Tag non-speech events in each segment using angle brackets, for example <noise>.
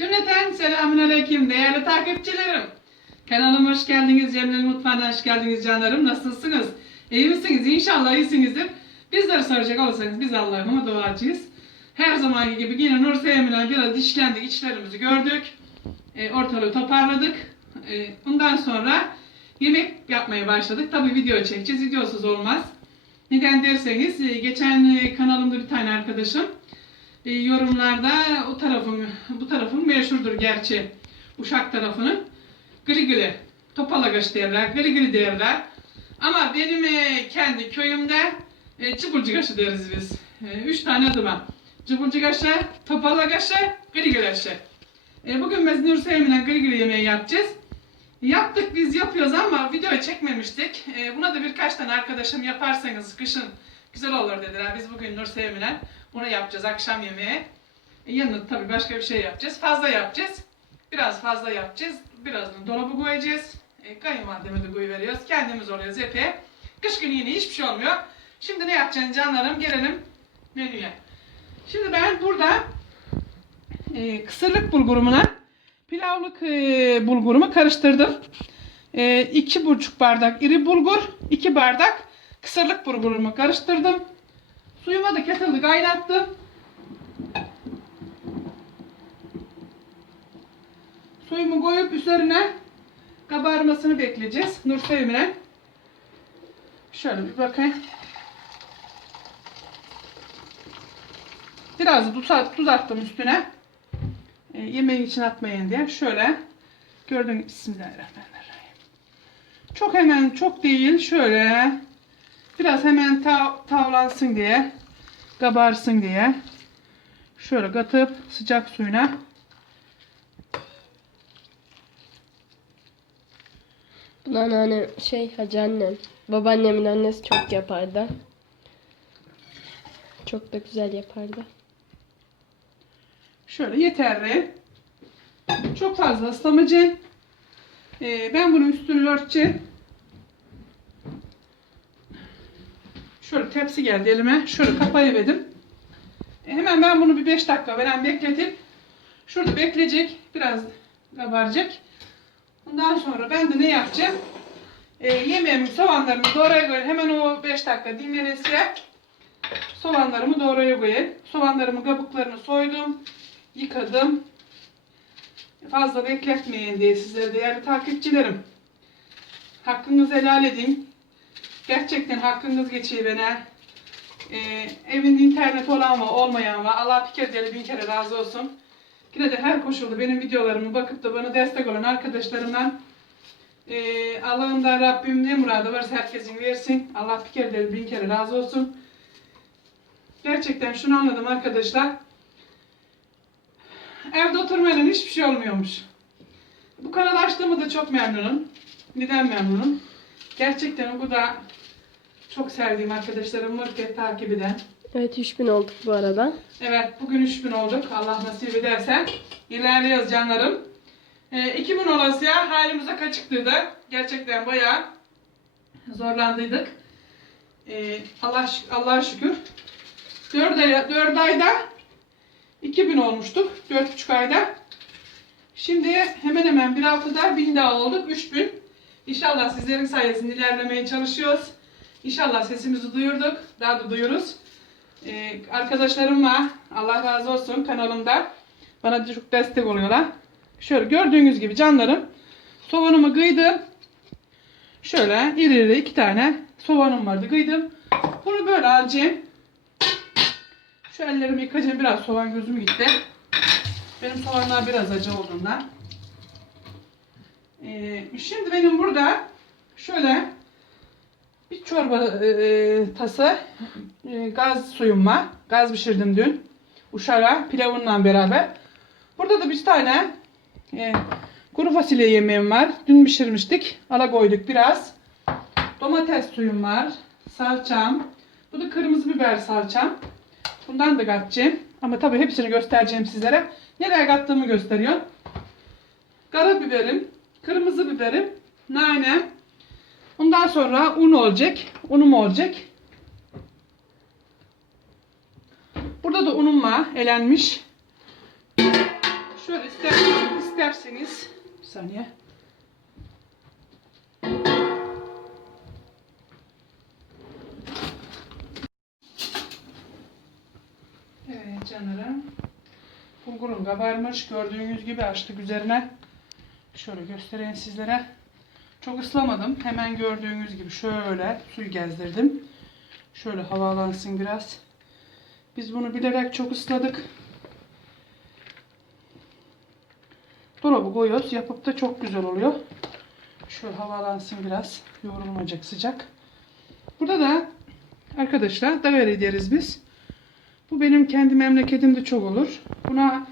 Cümleten selamünaleyküm değerli takipçilerim. Kanalıma hoş geldiniz. Cemre'nin mutfağına hoş geldiniz canlarım. Nasılsınız? İyi misiniz? İnşallah iyisinizdir. Bizleri soracak olursanız biz Allah'ıma duacıyız. Her zamanki gibi yine Nur Sevim'le biraz dişlendik, içlerimizi gördük. E, ortalığı toparladık. E, bundan sonra yemek yapmaya başladık. Tabii video çekeceğiz. Videosuz olmaz. Neden derseniz e, geçen e, kanalımda bir tane arkadaşım e, yorumlarda o tarafın bu tarafın meşhurdur gerçi. Uşak tarafının gri gri. Topalagaş derler gri gri derler. Ama benim e, kendi köyümde e, çıbulcugaşı deriz biz. E, üç tane adıma çıbulcugaşı topalagaşı gri grigaşı e, bugün biz Nur Sevim'le gri gri yemeği yapacağız. Yaptık biz yapıyoruz ama video çekmemiştik. E, buna da birkaç tane arkadaşım yaparsanız kışın güzel olur dediler. Biz bugün Nur Sevim'le bunu yapacağız akşam yemeği. E, yanına tabii başka bir şey yapacağız. Fazla yapacağız. Biraz fazla yapacağız. Birazını dolaba koyacağız. E, kayınvalideme de koyuveriyoruz. Kendimiz oluyoruz epey. Kış günü yine hiçbir şey olmuyor. Şimdi ne yapacağız canlarım? Gelelim menüye. Şimdi ben burada e, kısırlık bulgurumuna pilavlık e, bulgurumu karıştırdım. E, iki buçuk bardak iri bulgur, iki bardak kısırlık bulgurumu karıştırdım. Suyuma da kettle'ı kaynattım. Suyumu koyup üzerine kabarmasını bekleyeceğiz. Nur Sevim'le. Şöyle bir bakayım. Biraz tuz, tuz attım üstüne. E, yemeğin için atmayın diye. Şöyle gördüğünüz gibi Bismillahirrahmanirrahim. Çok hemen çok değil. Şöyle biraz hemen tav tavlansın diye kabarsın diye şöyle katıp sıcak suyuna Bundan hani şey hacı annem. Babaannemin annesi çok yapardı. Çok da güzel yapardı. şöyle yeterli. Çok fazla ıslamacı. Ee, ben bunun üstünü örteceğim. Şöyle tepsi geldi elime. Şöyle kapayıverdim. E, hemen ben bunu bir 5 dakika veren bekletip şurada bekleyecek. Biraz kabaracak. Bundan sonra ben de ne yapacağım? E, yemeğimi, soğanlarımı doğraya koyayım. Hemen o 5 dakika dinlenirse soğanlarımı doğraya koyayım. Soğanlarımın kabuklarını soydum. Yıkadım. Fazla bekletmeyin diye sizlere değerli takipçilerim. Hakkınızı helal edin. Gerçekten hakkınız geçiyor bana. Ee, evinde internet olan var olmayan var. Allah bir kere deli bin kere razı olsun. Yine de her koşulda benim videolarımı bakıp da bana destek olan arkadaşlarımdan ee, Allah'ından Rabbim ne muradı varsa herkesin versin. Allah bir kere deli bin kere razı olsun. Gerçekten şunu anladım arkadaşlar. Evde oturmayla hiçbir şey olmuyormuş. Bu kanal açtığımı da çok memnunum. Neden memnunum? Gerçekten bu da çok sevdiğim arkadaşlarım Mırket takip eden. Evet 3000 olduk bu arada. Evet bugün 3000 olduk. Allah nasip ederse. İlerliyoruz canlarım. Ee, 2000 olasıya halimize kaçıktıydı. Gerçekten bayağı zorlandıydık. Ee, Allah Allah'a şükür. 4, ay, 4 ayda 2000 olmuştuk. 4,5 ayda. Şimdi hemen hemen bir haftada 1000 daha olduk. 3000. İnşallah sizlerin sayesinde ilerlemeye çalışıyoruz. İnşallah sesimizi duyurduk. Daha da duyuruz. Ee, arkadaşlarım var. Allah razı olsun kanalımda. Bana çok destek oluyorlar. Şöyle gördüğünüz gibi canlarım. Soğanımı kıydım. Şöyle iri iri iki tane soğanım vardı kıydım. Bunu böyle alacağım. Şu ellerimi yıkayacağım. Biraz soğan gözüm gitti. Benim soğanlar biraz acı olduğundan. Ee, şimdi benim burada şöyle bir çorba e, tası e, gaz suyum var. Gaz pişirdim dün. Uşara pilavınla beraber. Burada da bir tane e, kuru fasulye yemeğim var. Dün pişirmiştik. Ala koyduk biraz. Domates suyum var. Salçam. Bu da kırmızı biber salçam. Bundan da katacağım. Ama tabii hepsini göstereceğim sizlere. Nereye kattığımı gösteriyorum. Karabiberim, kırmızı biberim, nane. Ondan sonra un olacak. Unum olacak. Burada da unum var, elenmiş. Şöyle isterseniz, isterseniz bir saniye. Evet canlarım. Bulgurum kabarmış. Gördüğünüz gibi açtık üzerine. Şöyle göstereyim sizlere. Çok ıslamadım. Hemen gördüğünüz gibi şöyle suyu gezdirdim. Şöyle havalansın biraz. Biz bunu bilerek çok ısladık. Dolabı koyuyoruz. Yapıp da çok güzel oluyor. Şöyle havalansın biraz. Yoğrulmayacak sıcak. Burada da arkadaşlar daveri deriz biz. Bu benim kendi memleketimde çok olur. Buna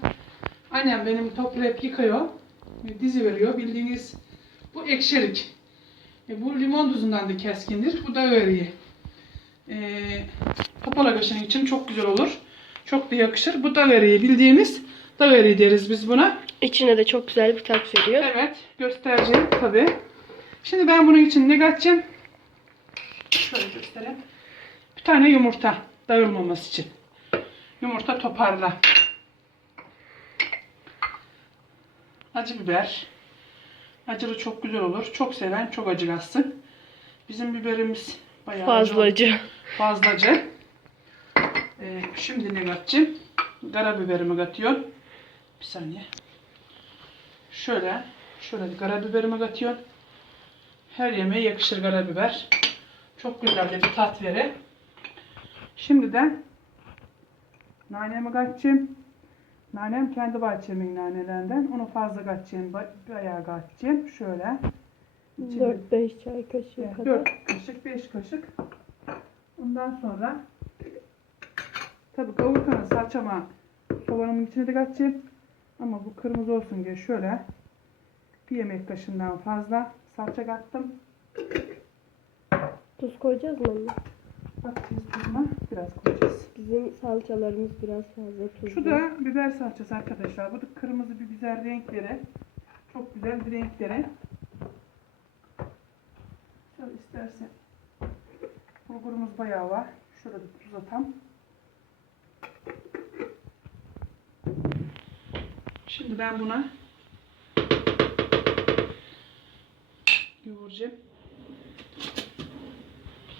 annem benim toplayıp yıkıyor. Dizi veriyor. Bildiğiniz bu ekşerik. E, bu limon tuzundan da keskindir. Bu da veriyi. E, topala göçenek için çok güzel olur. Çok da yakışır. Bu da veriyi bildiğimiz da veriyi deriz biz buna. İçine de çok güzel bir tat veriyor. Evet, göstereceğim tabi. Şimdi ben bunun için ne katacağım? Şöyle göstereyim. Bir tane yumurta dağılmaması için. Yumurta toparla. Acı biber. Acılı çok güzel olur. Çok seven çok acılasın. Bizim biberimiz bayağı acı Fazla acı. Ee, şimdi ne katacağım? Karabiberimi katıyorum. Bir saniye. Şöyle, şöyle karabiberimi katıyorum. Her yemeğe yakışır karabiber. Çok güzel bir tat verir. Şimdi de nanemi katacağım. Nanem kendi bahçemin nanelerinden. Onu fazla katacağım. ba- Bayağı katacağım. Şöyle. İçine 4-5 çay kaşığı Evet, kadar. 4 kaşık, 5 kaşık. Ondan sonra tabii kavurkanı salçama soğanımın içine de katacağım. Ama bu kırmızı olsun diye şöyle bir yemek kaşığından fazla salça kattım. Tuz koyacağız mı? Bakacağız tuzuna biraz koyacağız. Bizim salçalarımız biraz fazla tuzlu. Şu da biber salçası arkadaşlar. Bu da kırmızı bir güzel renkleri. Çok güzel bir renkleri. Şöyle istersen bulgurumuz bayağı var. Şurada tuz atam. Şimdi ben buna yoğuracağım.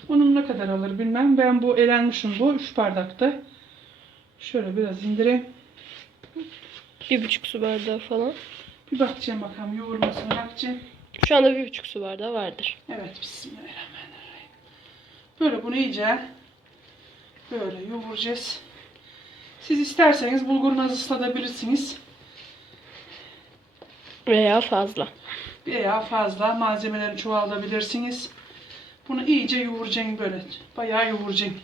Onun ne kadar alır bilmem. Ben bu elenmişim bu. 3 bardaktı. Şöyle biraz indireyim. Bir buçuk su bardağı falan. Bir bakacağım bakalım yoğurmasına bakacağım. Şu anda bir buçuk su bardağı vardır. Evet bismillahirrahmanirrahim. Böyle bunu iyice böyle yoğuracağız. Siz isterseniz bulgurunuzu ıslatabilirsiniz. Veya fazla. Veya fazla malzemeleri çoğaltabilirsiniz. Bunu iyice yoğuracaksın böyle. Bayağı yoğuracaksın.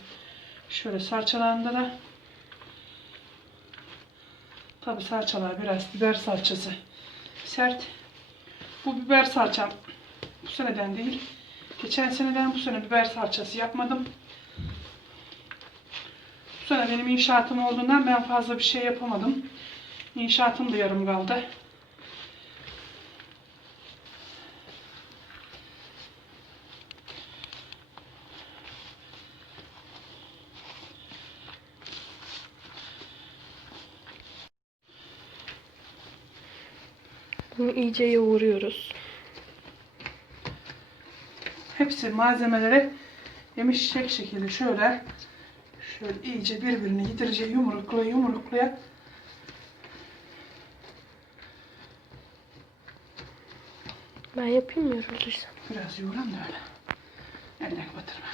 Şöyle salçalarında da Tabi salçalar biraz biber salçası sert. Bu biber salçam bu seneden değil. Geçen seneden bu sene biber salçası yapmadım. Bu sene benim inşaatım olduğundan ben fazla bir şey yapamadım. İnşaatım da yarım kaldı. Bunu iyice yoğuruyoruz. Hepsi malzemeleri yemişecek şekilde şöyle şöyle iyice birbirini yedirecek yumruklaya yumruklaya Ben yapayım mı yorulduysan? biraz yoğuran da öyle. Eline batırma.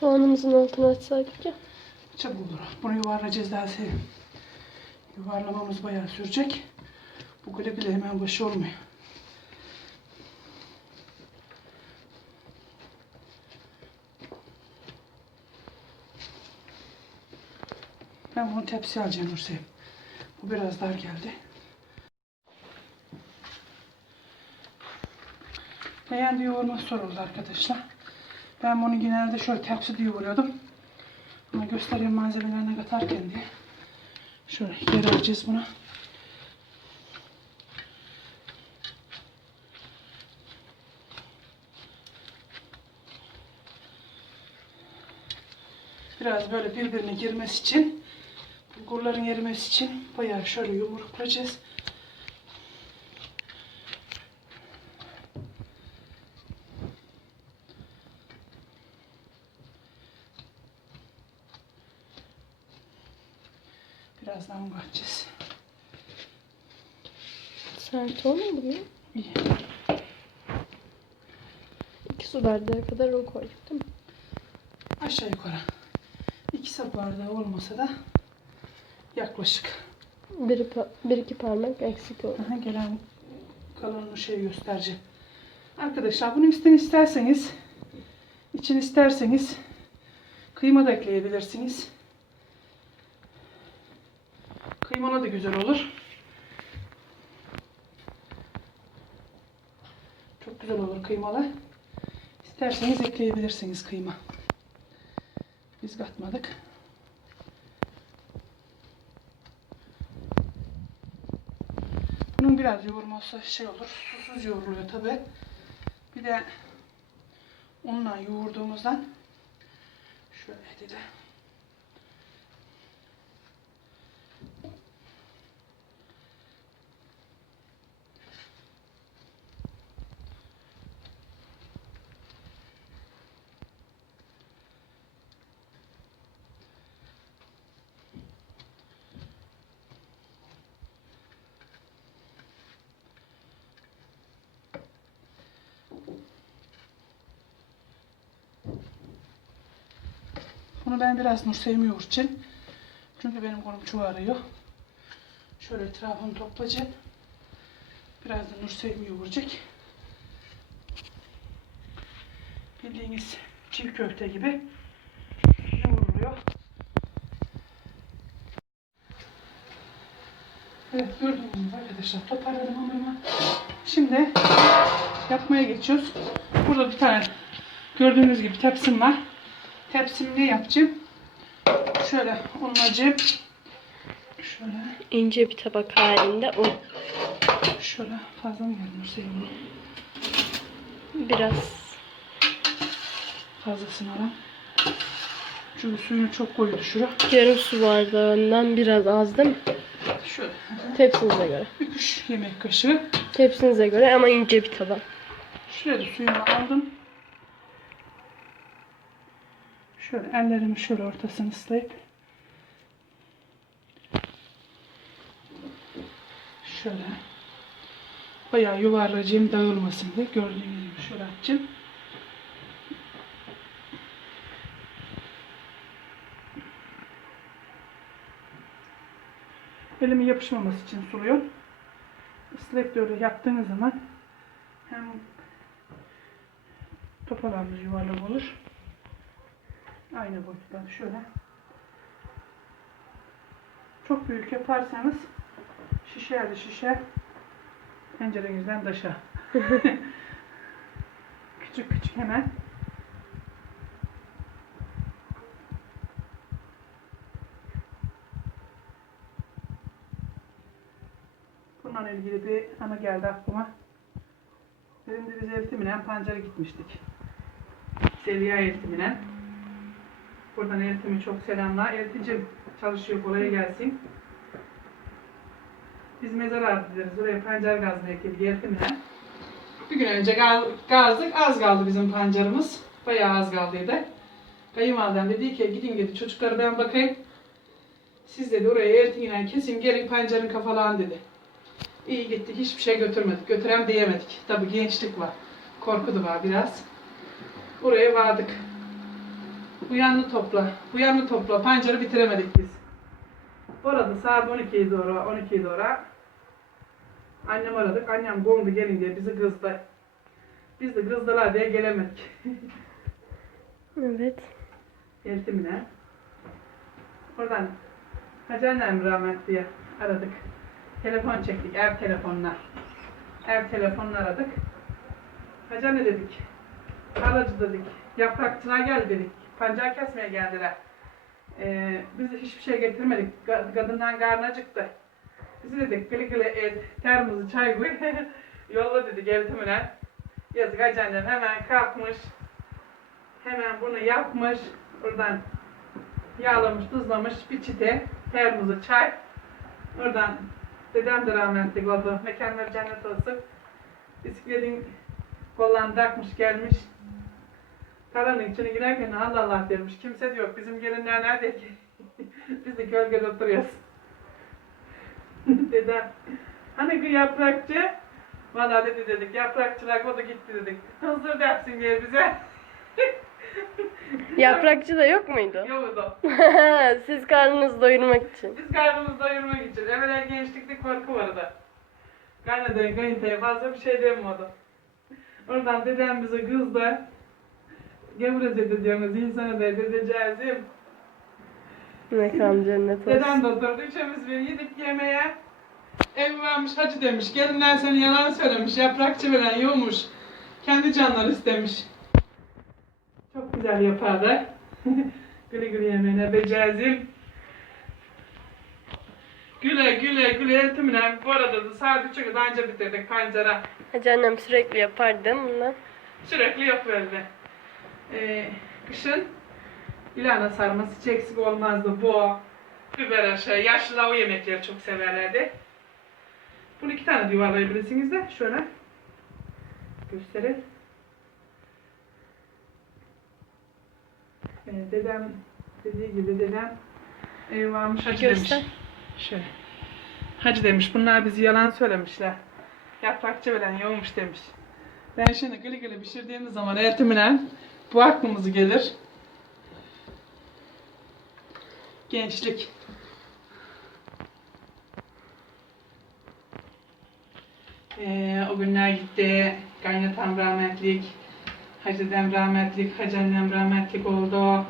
Soğanımızın altını açsaydık ya. Çabuk olur. Bunu yuvarlayacağız daha sevim. Yuvarlamamız bayağı sürecek. Bu güle güle hemen başı olmuyor. Ben bunu tepsiye alacağım Nurseyim. Bu biraz dar geldi. Beğendi yoğurma soruldu arkadaşlar. Ben bunu genelde şöyle tepsi diye vuruyordum. Ama göstereyim malzemelerine katarken diye. Şöyle geri alacağız bunu. Biraz böyle birbirine girmesi için, bulgurların erimesi için bayağı şöyle yumruklayacağız. Un katacağız. Sert olmadı mı? İyi. İki su bardağı kadar un koyduk değil mi? Aşağı yukarı. İki sap bardağı olmasa da yaklaşık. Bir, bir iki parmak eksik oldu. Aha, gelen kalanını şey göstereceğim. Arkadaşlar bunu isten isterseniz için isterseniz kıyma da ekleyebilirsiniz. Kıymana da güzel olur. Çok güzel olur kıymalı. İsterseniz ekleyebilirsiniz kıyma. Biz katmadık. Bunun biraz yoğurması şey olur. Susuz yoğruluyor tabi. Bir de unla yoğurduğumuzdan şöyle dedi. Bunu ben biraz Nursevim yoğurtacağım. Çünkü benim kolum çok ağrıyor. Şöyle etrafını toplayacağım. Biraz da Nursevim yoğuracak. Bildiğiniz çiğ köfte gibi yoğuruluyor. Evet gördüğünüz gibi arkadaşlar toparladım hamuruma. Şimdi yapmaya geçiyoruz. Burada bir tane gördüğünüz gibi tepsim var. Tepsimi ne yapacağım? Şöyle unlacağım. Şöyle, İnce bir tabak halinde un. şöyle fazla mı geldi Nursevim? Biraz Fazlasını alalım. Çünkü suyunu çok koydu şura. yarım su bardağından biraz az değil mi? Şöyle. Tepsinize göre. 3 yemek kaşığı. Tepsinize göre ama ince bir tabak. Şuraya da suyunu aldım. Şöyle ellerimi şöyle ortasını ıslayıp şöyle bayağı yuvarlayacağım dağılmasın diye gördüğünüz gibi şöyle açacağım. Elimi yapışmaması için suluyorum. Islayıp da yaptığınız zaman hem topalarımız yuvarlak olur. Aynı boyutta şöyle. Çok büyük yaparsanız şişerli şişer. Pencerenizden taşa. <laughs> küçük küçük hemen. Bununla ilgili bir ana geldi aklıma. Dedim de biz Eltimine pancara gitmiştik. Seviye Eltimine. Buradan Eltim'e çok selamlar. Elticim çalışıyor kolay gelsin. Biz mezar deriz. Oraya pancar gazmaya geldik Eltimine. Bir gün önce gaz, gazdık. Az kaldı bizim pancarımız. Bayağı az kaldıydı. Kayınvalidem dedi ki gidin dedi çocuklara ben bakayım. Siz dedi oraya Eltimine kesin gelin pancarın kafalan dedi. İyi gittik. Hiçbir şey götürmedik. Götürem diyemedik. Tabii gençlik var. Korku da var biraz. Buraya vardık. Bu yanını topla. Bu yanını topla. Pancarı bitiremedik biz. Bu arada saat 12'ye doğru, 12'ye doğru annem aradık. Annem gondu gelin diye bizi kızdı. Biz de kızdılar diye gelemedik. <laughs> Evet. Eltimine. Oradan Hacı annem rahmetliye aradık. Telefon çektik, ev telefonuna. Ev telefonunu aradık. Hacı anne dedik. Halacı dedik. Yaprakçılar gel dedik. Pancar kesmeye geldiler. Ee, biz hiçbir şey getirmedik. Kadından karnı acıktı. Biz dedik gılı gılı et, termosu çay koy. <laughs> Yolla dedik eltimine. Yazık hacı annem hemen kalkmış. Hemen bunu yapmış. Buradan Yağlamış, tuzlamış bir çite, termosu çay. Oradan dedem de rahmetli oldu. Mekanları cennet olsun. Bisikletin kollarını takmış gelmiş. Karanın içine girerken Allah Allah demiş. Kimse de yok. Bizim gelinler nerede ki? <laughs> Biz de gölgede oturuyoruz. <laughs> dedem. Hani bir yaprakçı? Valla dedi dedik. Yaprakçılar o da gitti dedik. Hızır dersin diye bize. <laughs> Yaprakçı da yok muydu? Yoktu. Siz karnınızı doyurmak için. Biz karnımızı doyurmak için. Evvela gençlikte korku vardı. Kaynadayı kayıntaya fazla bir şey demiyordu. Oradan dedem bize kızdı. Gevrez edeceğimiz insana da edeceğizim. Mekan cennet olsun. Dedem de oturdu. Üçümüz bir yedik yemeğe. Ev varmış hacı demiş. Gelinler seni yalan söylemiş. Yaprakçı veren yoğmuş. Kendi canları istemiş. Çok güzel yapardı. <laughs> güle güle yemeğine becezim. Güle güle güle eltimine. Bu arada da saat 3'e kadar anca bitirdik pancara. Hacı annem sürekli yapar değil mi bundan? Sürekli yapıyordu. Ee, kışın ilana sarması hiç eksik olmazdı. Bu, biber aşağı, yaşlılar o yemekleri çok severlerdi. Bunu iki tane yuvarlayabilirsiniz de şöyle göstereyim. Ee, dedem dediği gibi dedem ev varmış hacı demiş. Göster. Şöyle. Hacı demiş bunlar bizi yalan söylemişler. Yaprakçı veren yoğmuş demiş. Ben şimdi gülü gülü pişirdiğimiz zaman ertimine bu aklımıza gelir. Gençlik. Ee, o günler gitti. Kaynatam rahmetlik. Hacıdem rahmetlik. Hacı annem rahmetlik oldu.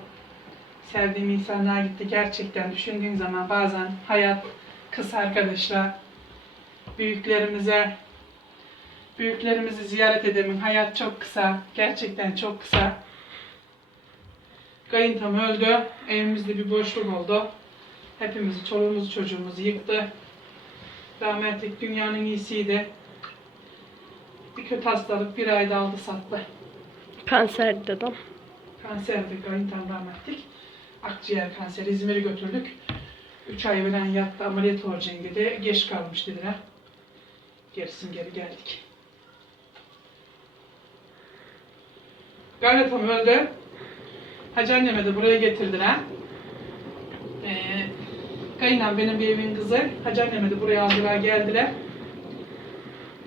Sevdiğim insanlar gitti. Gerçekten düşündüğün zaman bazen hayat kısa arkadaşlar. Büyüklerimize Büyüklerimizi ziyaret edemin. Hayat çok kısa. Gerçekten çok kısa. Kayıntam öldü. Evimizde bir boşluk oldu. Hepimizi, çoluğumuzu, çocuğumuzu yıktı. Rahmetlik dünyanın iyisiydi. Bir kötü hastalık bir ayda aldı sattı. Kanser dedem. Kanserdi kayıntam rahmetlik. Akciğer kanseri İzmir'e götürdük. 3 ay veren yattı ameliyat olacaksın dedi. Geç kalmış dediler. Gerisin geri geldik. Gayretam öldü. Hacı anneme de buraya getirdiler. Ee, kayınlam benim bir evin kızı. Hacı anneme de buraya aldılar geldiler.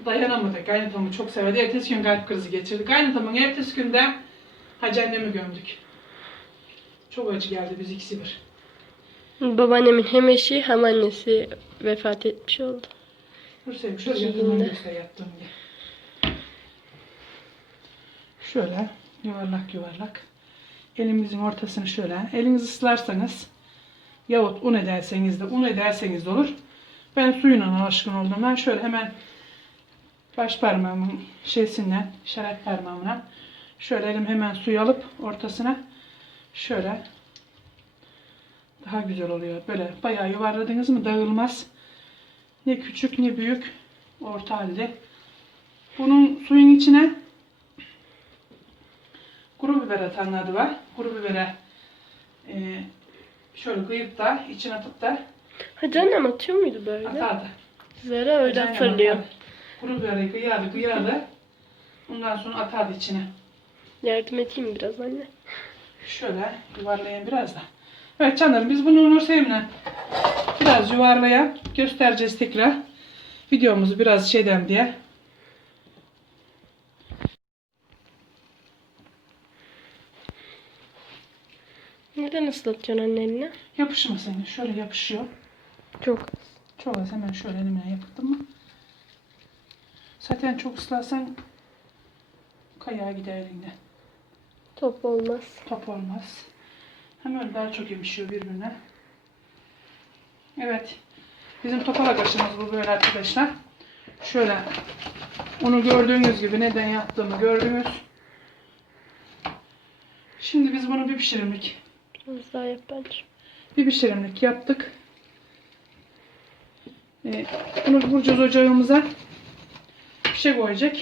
Dayanamadı. Kaynatamı çok severdi. Ertesi gün kalp krizi geçirdi. Kaynatamın ertesi günde Hacı annemi gömdük. Çok acı geldi biz ikisi bir. Babaannemin hem eşi hem annesi vefat etmiş oldu. Dur sevim şöyle İyi yakından göster yattığım yer. Şöyle yuvarlak yuvarlak. Elimizin ortasını şöyle. Elinizi ıslarsanız yahut un ederseniz de un ederseniz de olur. Ben suyuna alışkın oldum. Ben şöyle hemen baş parmağımın şeysinden, işaret parmağımla şöyle elim hemen suyu alıp ortasına şöyle daha güzel oluyor. Böyle bayağı yuvarladınız mı dağılmaz. Ne küçük ne büyük. Orta halde. Bunun suyun içine kuru biber atanlar var. Kuru bibere e, şöyle kıyıp da içine atıp da Hacı annem atıyor muydu böyle? atardı. Zara öyle Aynen fırlıyor. atardı. Kuru biberi kıyardı kıyardı. Ondan sonra atardı içine. Yardım edeyim biraz anne. Şöyle yuvarlayayım biraz da. Evet canlarım biz bunu Nur Sevim'le biraz yuvarlaya göstereceğiz tekrar. Videomuzu biraz şeyden diye. Neden ıslatıyorsun anne elini? Yapışmasın. Şöyle yapışıyor. Çok. Çok az hemen şöyle elimle yaptım mı? Zaten çok ıslarsan kayağa gider elinden. Top olmaz. Top olmaz. Hemen daha çok yapışıyor birbirine. Evet. Bizim topalak aşımız bu böyle arkadaşlar. Şöyle onu gördüğünüz gibi neden yaptığımı gördünüz. Şimdi biz bunu bir pişirimlik Biraz daha yap bence. bir pişirimlik yaptık. Ee, bunu vuracağız ocağımıza. Bir şey koyacak.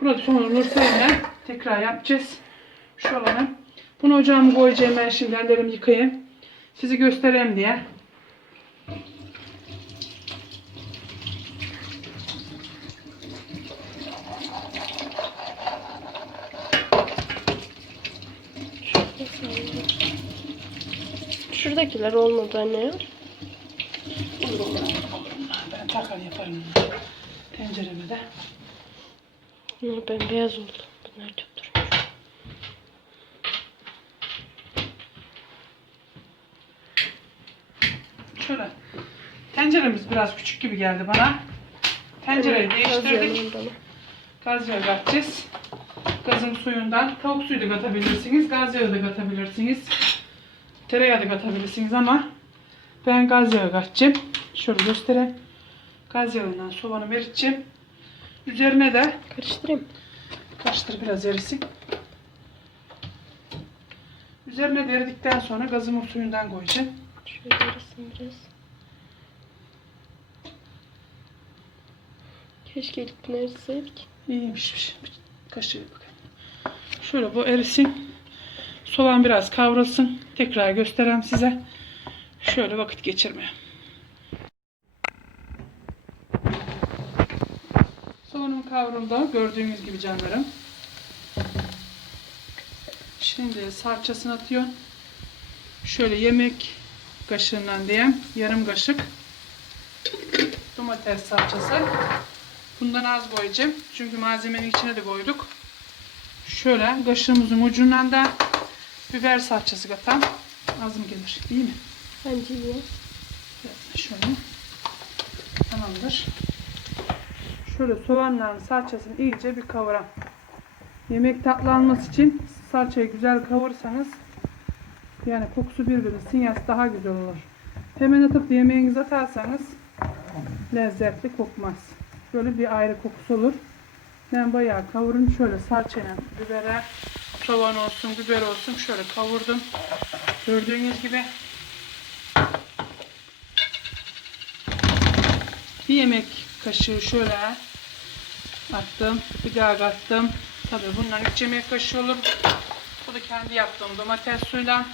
Bunu sonra Nursay'la tekrar yapacağız. Şu olanı. Bunu ocağıma koyacağım ben şimdi ellerimi yıkayayım. Sizi göstereyim diye. Şuradakiler olmadı anne. Ben takar yaparım. Tencereme de. Bunlar bembeyaz oldu. Bunlar çok durmuş. Şöyle. Tenceremiz biraz küçük gibi geldi bana. Tencereyi değiştirdik. Yazıyorum bana. Gaz yağı katacağız. Gazın suyundan tavuk suyu da katabilirsiniz. Gaz yağı da katabilirsiniz. Tereyağı da katabilirsiniz ama ben gaz yağı katacağım. Şöyle göstereyim. Gaz yağından soğanı eriteceğim. Üzerine de Karıştırayım. karıştır biraz erisin. Üzerine de eridikten sonra gazımın suyundan koyacağım. Şöyle arasın biraz. Keşke ilk bunu eritseydik. İyiymiş. Bir kaşığı bakayım. Şöyle bu erisin. Soğan biraz kavrulsun. Tekrar göstereyim size. Şöyle vakit geçirmeye. Soğanım kavruldu. Gördüğünüz gibi canlarım. Şimdi salçasını atıyorum. Şöyle yemek kaşığından diyeyim. Yarım kaşık. Domates salçası. Bundan az koyacağım. Çünkü malzemenin içine de koyduk. Şöyle kaşığımızın ucundan da biber salçası katalım. Az mı gelir? İyi mi? Bence iyi. Evet, Şöyle. Tamamdır. Şöyle soğanla salçasını iyice bir kavuram. Yemek tatlanması için salçayı güzel kavursanız yani kokusu birbirine sinyası daha güzel olur. Hemen atıp da yemeğinize atarsanız lezzetli kokmaz. Böyle bir ayrı kokusu olur. Ben bayağı kavurun şöyle salçayla bibere soğan olsun biber olsun şöyle kavurdum. Gördüğünüz gibi bir yemek kaşığı şöyle attım. Bir daha kattım. Tabii bundan 3 yemek kaşığı olur. Bu da kendi yaptığım domates suyla.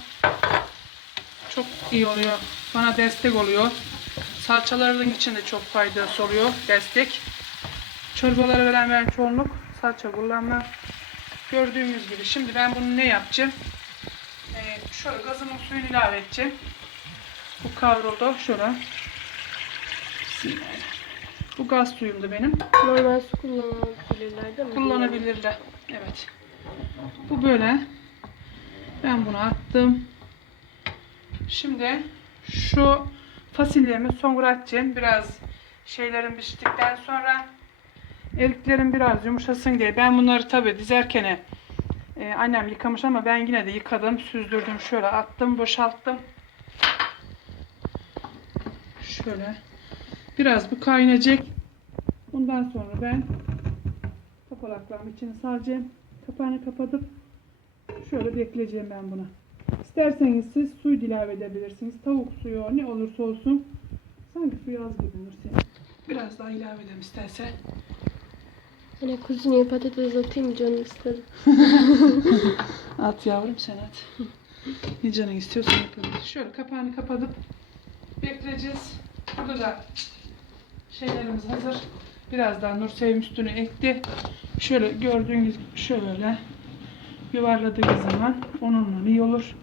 Çok iyi oluyor. Bana destek oluyor. Salçaların içinde çok faydası oluyor. Destek. Çorbalara veren çoğunluk salça kullanmam. Gördüğünüz gibi. Şimdi ben bunu ne yapacağım? Ee, şöyle gazımın suyunu ilave edeceğim. Bu kavruldu. Şöyle. Bismillahirrahmanirrahim. Bu gaz suyumdu benim. Normal su kullanabilirler değil mi? Kullanabilirler. Evet. Bu böyle. Ben bunu attım. Şimdi şu fasulyemi sonra atacağım. Biraz şeylerin piştikten sonra eriklerim biraz yumuşasın diye. Ben bunları tabi dizerken e, annem yıkamış ama ben yine de yıkadım, süzdürdüm. Şöyle attım, boşalttım. Şöyle. Biraz bu kaynayacak. Ondan sonra ben kapalaklarımın içine salacağım. Kapağını kapatıp şöyle bekleyeceğim ben bunu. İsterseniz siz suyu ilave edebilirsiniz. Tavuk suyu ne olursa olsun. Sanki suyu az gibi Nursen. Biraz daha ilave edelim isterse. Hani kuzineye patates atayım canım istedim. <laughs> At yavrum sen at. Ne canın istiyorsan yapabiliriz. Şöyle kapağını kapatıp bekleyeceğiz. Burada da şeylerimiz hazır. Birazdan Nursevim üstünü ekti. Şöyle gördüğünüz gibi şöyle yuvarladığımız zaman onunla iyi olur.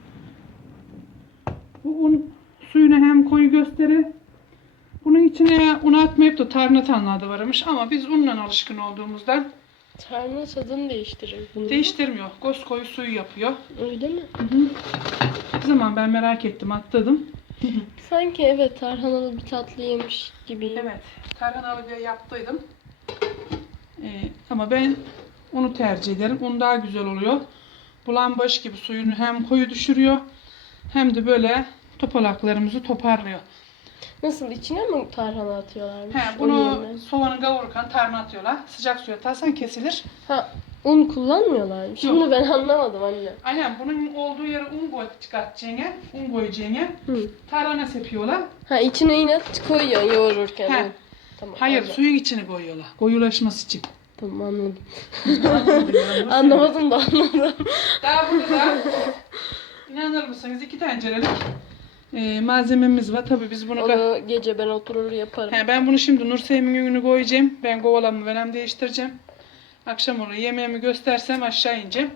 Bu un suyunu hem koyu gösterir. Bunun içine un atmayıp da tarhana tanladı varmış ama biz unla alışkın olduğumuzdan Tarhana tadını değiştirir bunu. değiştirmiyor. Göz koyu suyu yapıyor. Öyle mi? Bir zaman ben merak ettim atladım. <laughs> Sanki evet tarhanalı bir tatlı yemiş gibi. Evet tarhanalı diye yaptıydım. Ee, ama ben onu tercih ederim. Un daha güzel oluyor. Bulanbaş gibi suyunu hem koyu düşürüyor hem de böyle topalaklarımızı toparlıyor. Nasıl içine mi tarhana atıyorlarmış? He, bunu soğanı kavururken tarhana atıyorlar. Sıcak suya atarsan kesilir. Ha un kullanmıyorlarmış. Yok. Bunu ben anlamadım anne. Aynen bunun olduğu yere un koy çıkartacaksın. Un koyacaksın. Hı. Tarhana sepiyorlar. Ha içine yine koyuyorsun yoğururken. He. Tamam. Hayır anladım. suyun içine koyuyorlar. Koyulaşması için. Tamam anladım. Anlamadım. <laughs> Anlamadım da anladım. Daha burada da inanır mısınız iki tencerelik e, malzememiz var. Tabii biz bunu... Onu gece ben oturur yaparım. He, ben bunu şimdi Nursevim'in önüne koyacağım. Ben kovalamı verem değiştireceğim. Akşam onu yemeğimi göstersem aşağı ineceğim.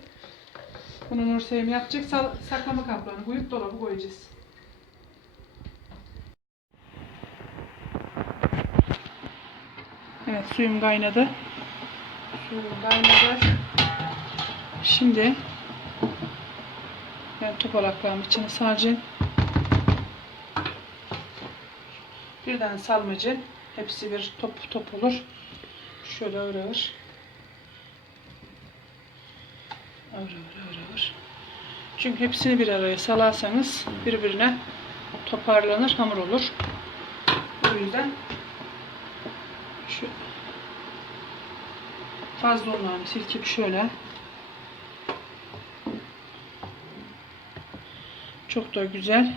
Bunu Nursevim yapacak. Sal- saklama kaplarını koyup dolabı koyacağız. Evet suyum kaynadı. Suyum kaynadı. Şimdi ben topalaklarımın içine saracağım. Birden salmacı. Hepsi bir top top olur. Şöyle ağır ağır. Ağır ağır ağır ağır. Çünkü hepsini bir araya salarsanız birbirine toparlanır, hamur olur. O yüzden şu fazla onlarını silkip şöyle çok da güzel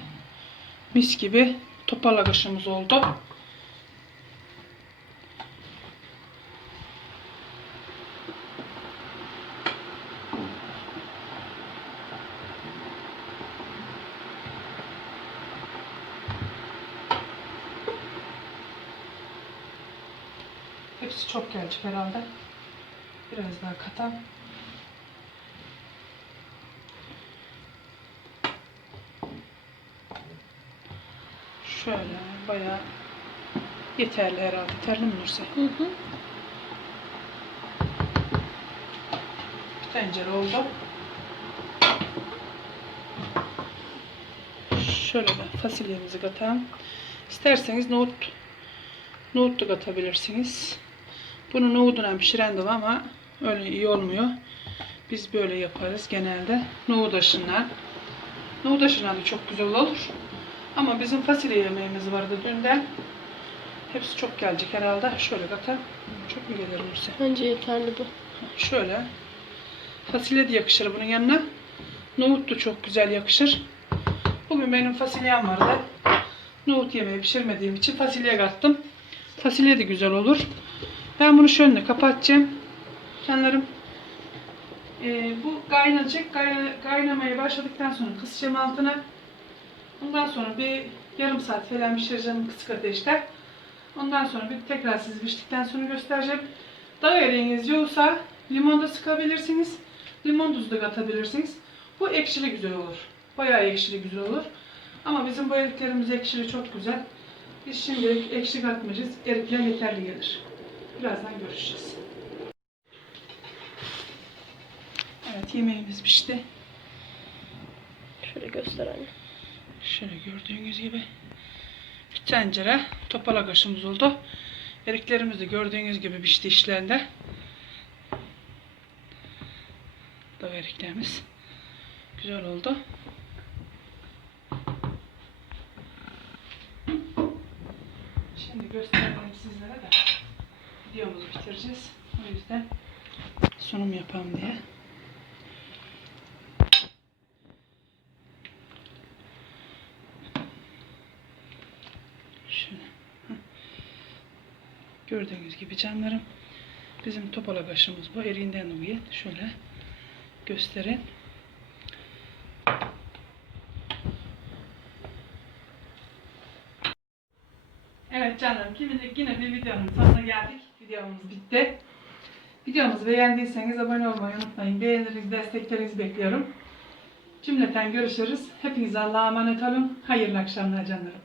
mis gibi toparlagışımız oldu. Hepsi çok gelecek herhalde. Biraz daha katam. Şöyle bayağı yeterli herhalde. Yeterli mi? Hı hı. Bir tencere oldu. Şöyle de fasulyemizi katalım. İsterseniz nohut nohut da katabilirsiniz. Bunu nohuduna pişiren de var ama öyle iyi olmuyor. Biz böyle yaparız genelde. Nohut aşından. Nohut aşından da çok güzel olur. Ama bizim fasulye yemeğimiz vardı dünden. Hepsi çok gelecek herhalde. Şöyle katalım. Çok mu gelir Nurse? Bence yeterli bu. Şöyle. Fasulye de yakışır bunun yanına. Nohut da çok güzel yakışır. Bugün benim fasulyem vardı. Nohut yemeği pişirmediğim için fasulye kattım. Fasulye de güzel olur. Ben bunu şöyle kapatacağım. Canlarım. Ee, bu kaynayacak. Kayna- kaynamaya başladıktan sonra kısacağım altına. Ondan sonra bir yarım saat falan pişireceğim kısık ateşte. Ondan sonra bir tekrar siz piştikten sonra göstereceğim. Dağ eriğiniz yoksa limon da sıkabilirsiniz. Limon tuzu da katabilirsiniz. Bu ekşili güzel olur. Bayağı ekşili güzel olur. Ama bizim bu eriklerimiz ekşili çok güzel. Biz şimdi ekşi katmayacağız. Erikler yeterli gelir. Birazdan görüşeceğiz. Evet yemeğimiz pişti. Şöyle göster anne. Şöyle gördüğünüz gibi bir tencere topalak aşımız oldu. Eriklerimiz de gördüğünüz gibi pişti işlerinde. Da eriklerimiz güzel oldu. Şimdi göstereyim sizlere de videomuzu bitireceğiz. O yüzden sunum yapalım diye. Şöyle. Heh. Gördüğünüz gibi canlarım. Bizim topalak aşımız bu. Eriğinden dolayı şöyle gösterin. Evet canlarım. Şimdi yine bir videonun sonuna geldik. Videomuz bitti. Videomuzu beğendiyseniz abone olmayı unutmayın. Beğeniriz, desteklerinizi bekliyorum. Cümleten görüşürüz. Hepinize Allah'a emanet olun. Hayırlı akşamlar canlarım.